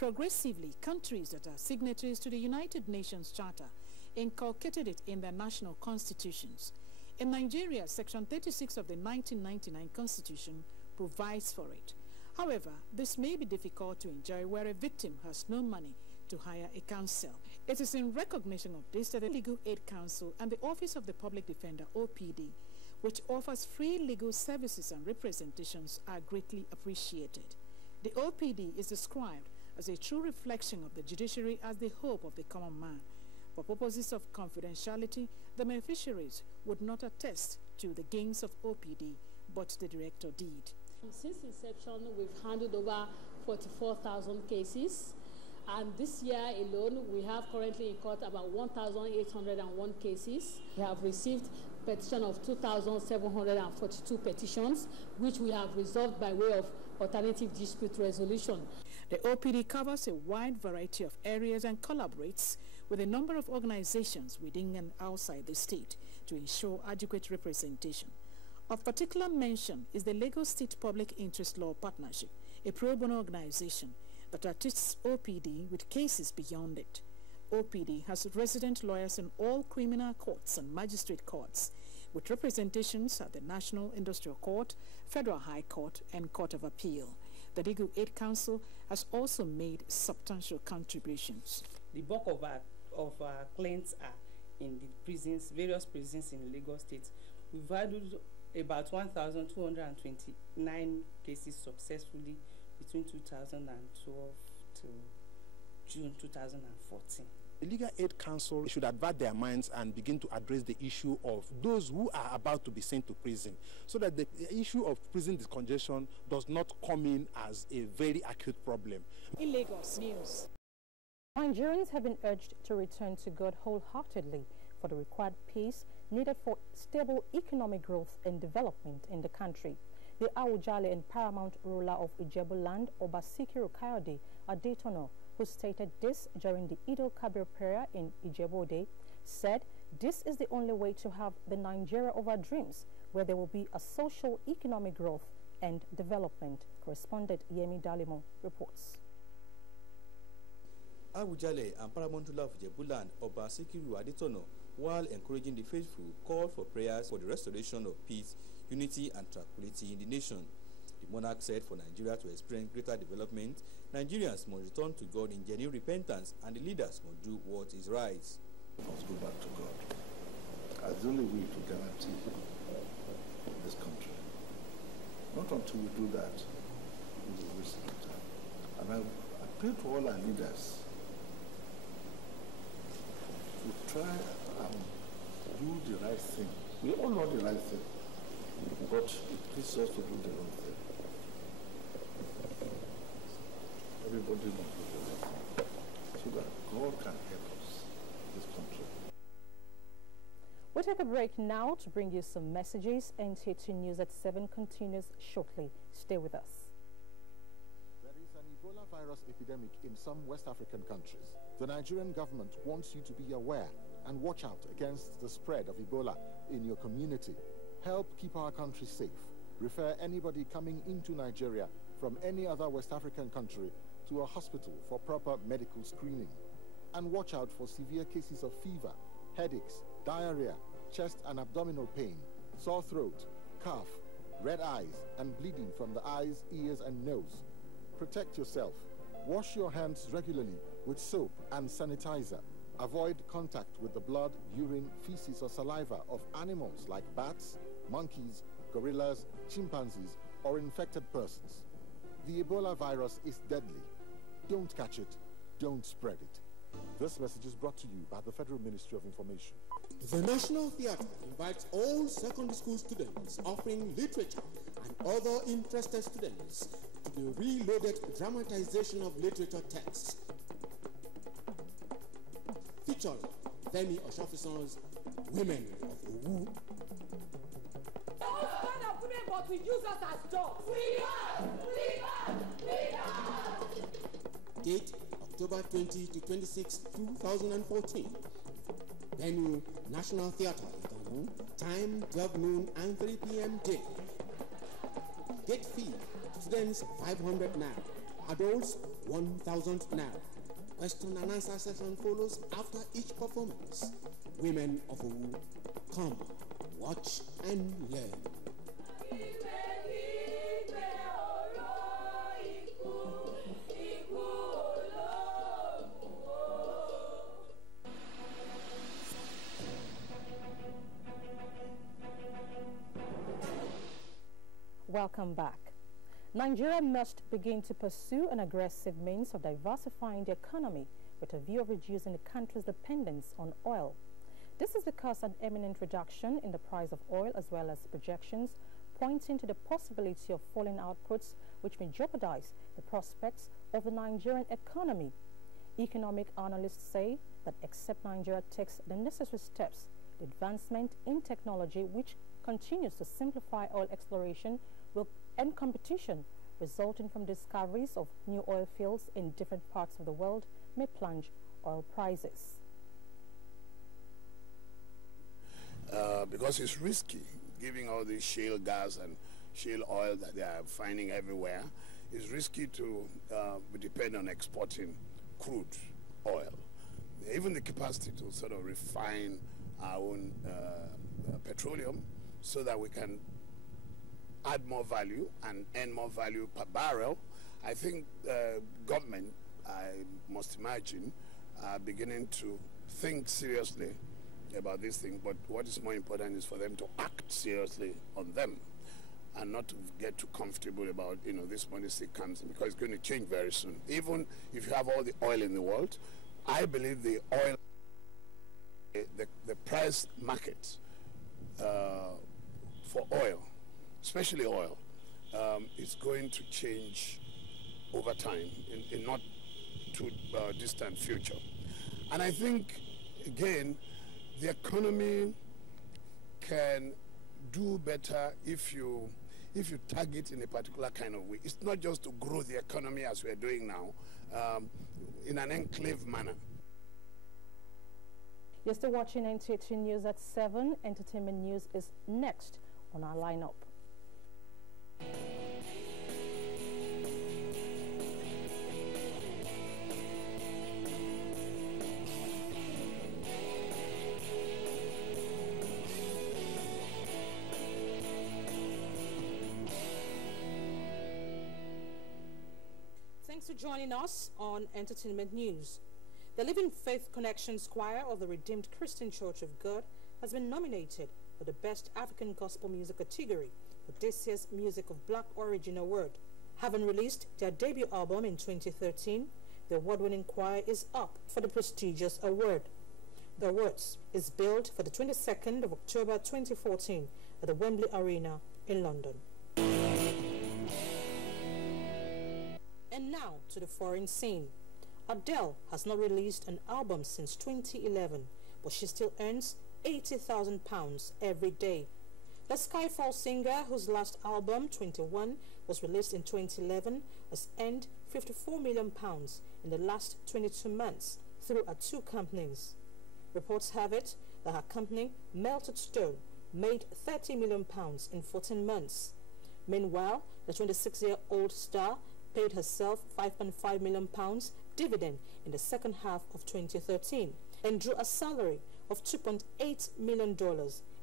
Progressively, countries that are signatories to the United Nations Charter inculcated it in their national constitutions. In Nigeria, Section 36 of the 1999 Constitution provides for it. However, this may be difficult to enjoy where a victim has no money to hire a counsel. It is in recognition of this that the Legal Aid Council and the Office of the Public Defender, OPD, which offers free legal services and representations, are greatly appreciated. The OPD is described as a true reflection of the judiciary as the hope of the common man. For purposes of confidentiality, the beneficiaries would not attest to the gains of OPD, but the director did. Since inception, we've handled over 44,000 cases. And this year alone, we have currently in court about 1,801 cases. We have received petition of 2,742 petitions, which we have resolved by way of alternative dispute resolution. The OPD covers a wide variety of areas and collaborates with a number of organizations within and outside the state to ensure adequate representation. Of particular mention is the Lagos State Public Interest Law Partnership, a pro bono organization that assists OPD with cases beyond it. OPD has resident lawyers in all criminal courts and magistrate courts, with representations at the National Industrial Court, Federal High Court, and Court of Appeal. The Legal Aid Council has also made substantial contributions. The bulk of our clients are in the prisons, various prisons in Lagos State. We've handled about 1,229 cases successfully between 2012 to June 2014. The Legal Aid Council should advert their minds and begin to address the issue of those who are about to be sent to prison, so that the issue of prison discongestion does not come in as a very acute problem. In Lagos News. Nigerians have been urged to return to God wholeheartedly for the required peace needed for stable economic growth and development in the country. The Awujale and paramount ruler of Ijebu-land, Oba Sikiru Kayode Adetono, who stated this during the Eid al-Kabir prayer in Ijebu-Ode, said this is the only way to have the Nigeria of our dreams, where there will be a social economic growth and development. Correspondent Yemi Dalimo reports. Awujale and paramount ruler of Ijebu-land, Oba Sikiru Adetono, while encouraging the faithful, called for prayers for the restoration of peace, unity and tranquility in the nation. The monarch said for Nigeria to experience greater development, Nigerians must return to God in genuine repentance and the leaders must do what is right. We must go back to God as the only way to guarantee this country. Not until we do that, we will waste time. And I appeal to all our leaders to try and do the right thing. We all know the right thing, but it pleases us to do the wrong thing. Everybody must do the right thing so that God can help us, this country. We'll take a break now to bring you some messages. NTA2 News at 7 continues shortly. Stay with us. There is an Ebola virus epidemic in some West African countries. The Nigerian government wants you to be aware and watch out against the spread of Ebola in your community. Help keep our country safe. Refer anybody coming into Nigeria from any other West African country to a hospital for proper medical screening. And watch out for severe cases of fever, headaches, diarrhea, chest and abdominal pain, sore throat, cough, red eyes, and bleeding from the eyes, ears, and nose. Protect yourself. Wash your hands regularly with soap and sanitizer. Avoid contact with the blood, urine, feces, or saliva of animals like bats, monkeys, gorillas, chimpanzees, or infected persons. The Ebola virus is deadly. Don't catch it. Don't spread it. This message is brought to you by the Federal Ministry of Information. The National Theatre invites all secondary school students offering literature and other interested students to the reloaded dramatization of literature texts, featuring Femi Oshofison's Women of Owu. Those kind of women but we use us as dogs. We are! Date October 20 to 26, 2014. Venue National Theatre, Ibadan. Time 12 noon and 3 p.m. daily. Gate fee, students 500 naira, adults 1,000 naira. Question and answer session follows after each performance. Women of Owu, come, watch and learn. Welcome back. Nigeria must begin to pursue an aggressive means of diversifying the economy with a view of reducing the country's dependence on oil. This is because an imminent reduction in the price of oil, as well as projections pointing to the possibility of falling outputs, which may jeopardize the prospects of the Nigerian economy. Economic analysts say that except Nigeria takes the necessary steps, the advancement in technology, which continues to simplify oil exploration, will end competition resulting from discoveries of new oil fields in different parts of the world may plunge oil prices. Because it's risky, giving all this shale gas and shale oil that they are finding everywhere. It's risky to depend on exporting crude oil. Even the capacity to sort of refine our own petroleum so that we can add more value and earn more value per barrel. I think government, I must imagine, are beginning to think seriously about this thing, but what is more important is for them to act seriously on them and not to get too comfortable about, you know, this money still comes in, because it's going to change very soon. Even if you have all the oil in the world, I believe the oil, the price market for oil, especially oil, is going to change over time in not too distant future. And I think, again, the economy can do better if you target in a particular kind of way. It's not just to grow the economy as we're doing now, in an enclave manner. You're still watching NTA2 News at 7. Entertainment news is next on our lineup. Thanks for joining us on Entertainment News. The Living Faith Connections Choir of the Redeemed Christian Church of God has been nominated for the Best African Gospel Music category for this year's Music of Black Origin Award. Having released their debut album in 2013, the award-winning choir is up for the prestigious award. The awards is billed for the 22nd of October 2014 at the Wembley Arena in London. And now to the foreign scene. Adele has not released an album since 2011, but she still earns £80,000 every day. The Skyfall singer, whose last album, 21, was released in 2011, has earned £54 million in the last 22 months through her two companies. Reports have it that her company, Melted Stone, made £30 million in 14 months. Meanwhile, the 26-year-old star paid herself £5.5 million dividend in the second half of 2013 and drew a salary of $2.8 million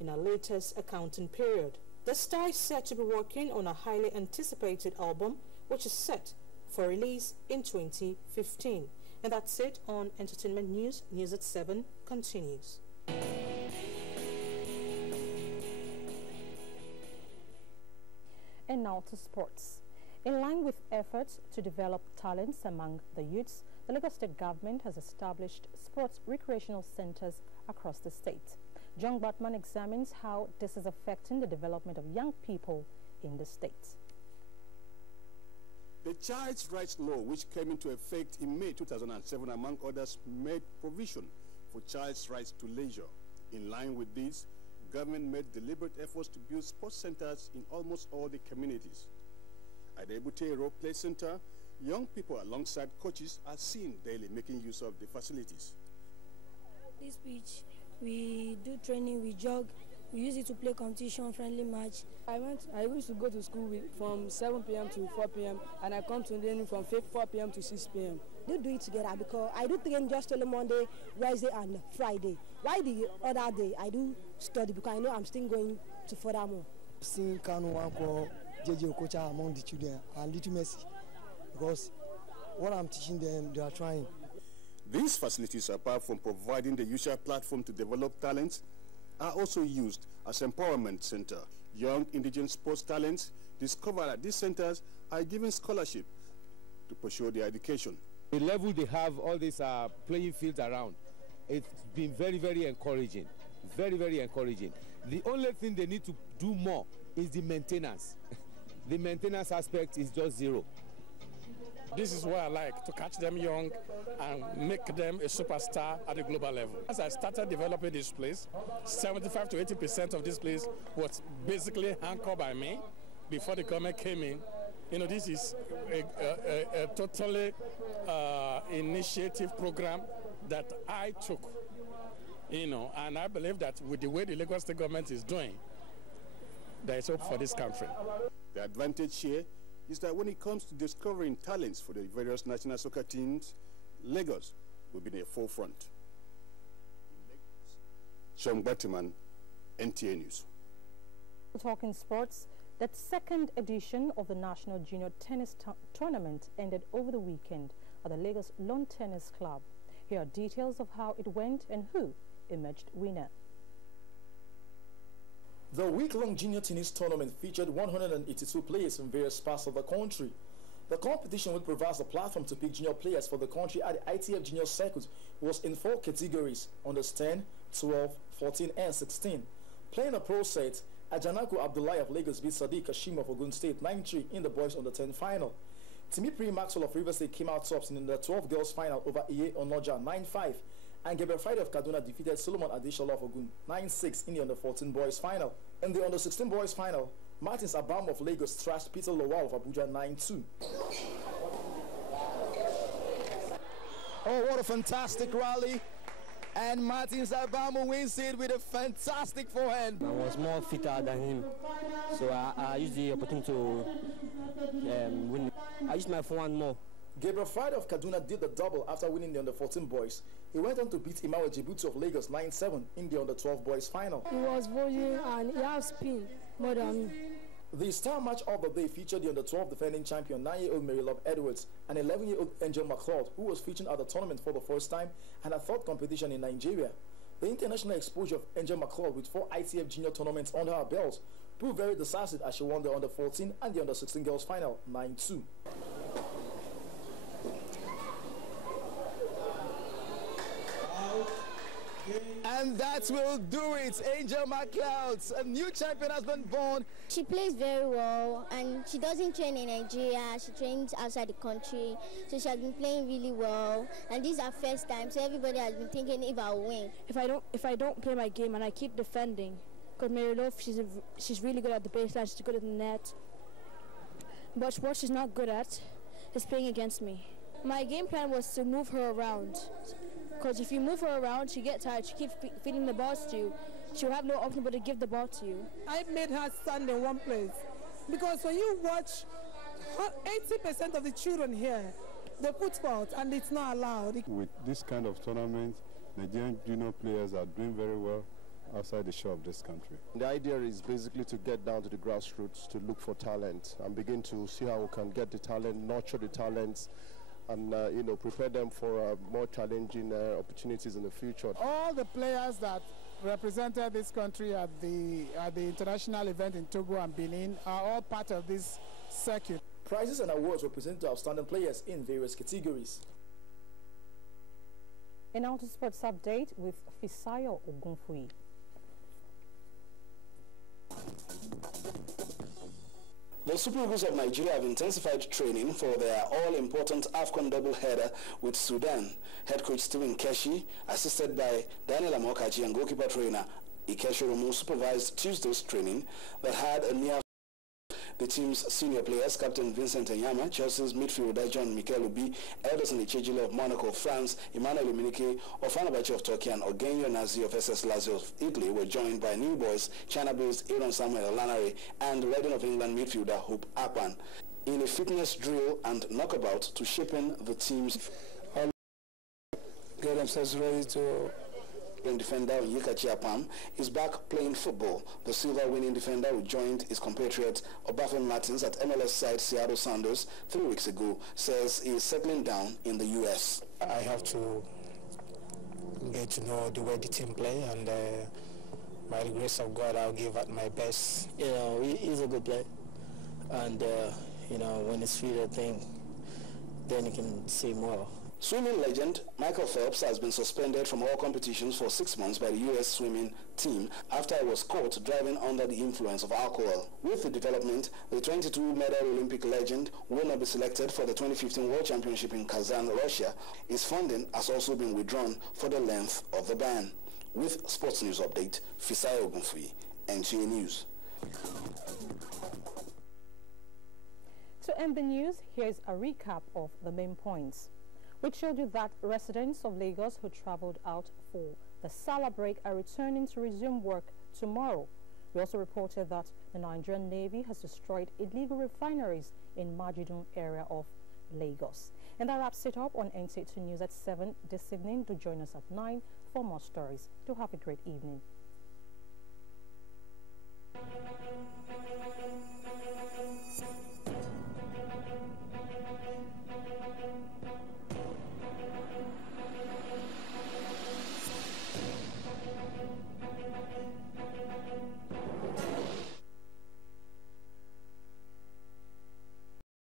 in her latest accounting period. The star is said to be working on a highly anticipated album, which is set for release in 2015. And that's it on Entertainment News. News at 7 continues. And now to sports. In line with efforts to develop talents among the youths, the Lagos State government has established sports recreational centers across the state. John Batman examines how this is affecting the development of young people in the state. The Child's Rights Law, which came into effect in May 2007, among others, made provision for child's rights to leisure. In line with this, government made deliberate efforts to build sports centers in almost all the communities. At the Ebute Road Play Center, young people alongside coaches are seen daily making use of the facilities. This beach, we do training, we jog, We use it to play competition, friendly match. I used to go to school from 7 p.m. to 4 p.m. and I come to training from 4 p.m. to 6 p.m. We do it together because I do train just only Monday, Wednesday, and Friday. Why the other day I do study because I know I'm still going to furthermore. Seeing Kanu Wanko, JJ Okocha among the children and little Messi because what I'm teaching them, they are trying. These facilities, apart from providing the usual platform to develop talents, are also used as empowerment center. Young indigenous sports talents discovered at these centers are given scholarship to pursue their education. The level they have all these playing fields around, it's been very, very encouraging. Very, very encouraging. The only thing they need to do more is the maintenance. The maintenance aspect is just zero. This is what I like, to catch them young and make them a superstar at the global level. As I started developing this place, 75 to 80% of this place was basically anchored by me before the government came in. You know, this is a totally initiative program that I took, you know, and I believe that with the way the Lagos State government is doing, there is hope for this country. The advantage here is that when it comes to discovering talents for the various national soccer teams, Lagos will be in the forefront. Sean Batiman, NTA News. Talking sports, that second edition of the National Junior Tennis Tournament ended over the weekend at the Lagos Lawn Tennis Club. Here are details of how it went and who emerged winner. The week-long junior tennis tournament featured 182 players from various parts of the country. The competition, which provides a platform to pick junior players for the country at the ITF Junior Circuit, was in 4 categories: under 10, 12, 14, and 16. Playing a pro set, Ajanaku Abdullahi of Lagos beat Sadiq Kashim of Ogun State 9-3 in the boys under 10 final. Timi Pri Maxwell of Rivers State came out tops in the 12 girls final over Iye Onoja 9-5. And Gabriel Friday of Kaduna defeated Solomon Adeshola of Ogun 9-6 in the under 14 boys final. In the under 16 boys final, Martins Abam of Lagos thrashed Peter Lowell of Abuja 9-2. Oh, what a fantastic rally. And Martins Abam wins it with a fantastic forehand. I was more fitter than him, so I used the opportunity to win. I used my forehand more. Gabriel Friday of Kaduna did the double after winning the under 14 boys. He went on to beat Imawe Djibouti of Lagos 9-7 in the under 12 boys final. He was volume and he has spin more than me. The star match of the day featured the under 12 defending champion 9-year-old Mary Love Edwards and 11-year-old Angel McLeod, who was featured at the tournament for the first time and a third competition in Nigeria. The international exposure of Angel McLeod, with 4 ITF junior tournaments under her belt, proved very decisive as she won the under 14 and the under 16 girls final 9-2. And that will do it. Angel McLeod, a new champion has been born. She plays very well and she doesn't train in Nigeria. She trains outside the country. So she has been playing really well. And this is her first time, so everybody has been thinking if I'll win. If I don't play my game and I keep defending, because Mary Love, she's really good at the baseline, she's good at the net. But what she's not good at is playing against me. My game plan was to move her around. Because if you move her around, she gets tired, she keeps feeding the balls to you. She'll have no option but to give the ball to you. I made her stand in one place. Because when you watch 80% of the children here, they put sports and it's not allowed. With this kind of tournament, Nigerian junior players are doing very well outside the shore of this country. The idea is basically to get down to the grassroots, to look for talent and begin to see how we can get the talent, nurture the talents, and prepare them for more challenging opportunities in the future. All the players that represented this country at the international event in Togo and Benin are all part of this circuit. Prizes and awards were presented to outstanding players in various categories. An Auto Sports update with Fisayo Ogunfui. The Super Eagles of Nigeria have intensified training for their all-important AFCON doubleheader with Sudan. Head coach Stephen Keshi, assisted by Daniel Amokachi and goalkeeper trainer Ikeshi Romu, supervised Tuesday's training that had a near The team's senior players, Captain Vincent Enyama, Chelsea's midfielder John Mikel Obi, Ederson Ichejile of Monaco, France, Emmanuel Emenike of Fenerbahce of Turkey, and Eugenio Nazi of SS Lazio of Italy were joined by new boys, China-based Aaron Samuel Olanare and Reading of England midfielder Hope Akpan, in a fitness drill and knockabout to shape the team's get themselves ready to. Defender Onyeka Chiapam is back playing football. The silver-winning defender who joined his compatriot Obafemi Martins at MLS side Seattle Sounders 3 weeks ago says he is settling down in the U.S. I have to get to know the way the team play, and by the grace of God, I'll give at my best. You know, he's a good player, and you know, when it's fit, I think then you can see more. Swimming legend Michael Phelps has been suspended from all competitions for 6 months by the U.S. swimming team after he was caught driving under the influence of alcohol. With the development, the 22-medal Olympic legend will not be selected for the 2015 World Championship in Kazan, Russia. His funding has also been withdrawn for the length of the ban. With Sports News Update, Fisai Ogunfui, NTA News. To end the news, here's a recap of the main points. We showed you that residents of Lagos who traveled out for the Salah break are returning to resume work tomorrow. We also reported that the Nigerian Navy has destroyed illegal refineries in Majidun area of Lagos. And that wraps it up on NTA2 News at 7 this evening. Do join us at 9 for more stories. Do have a great evening.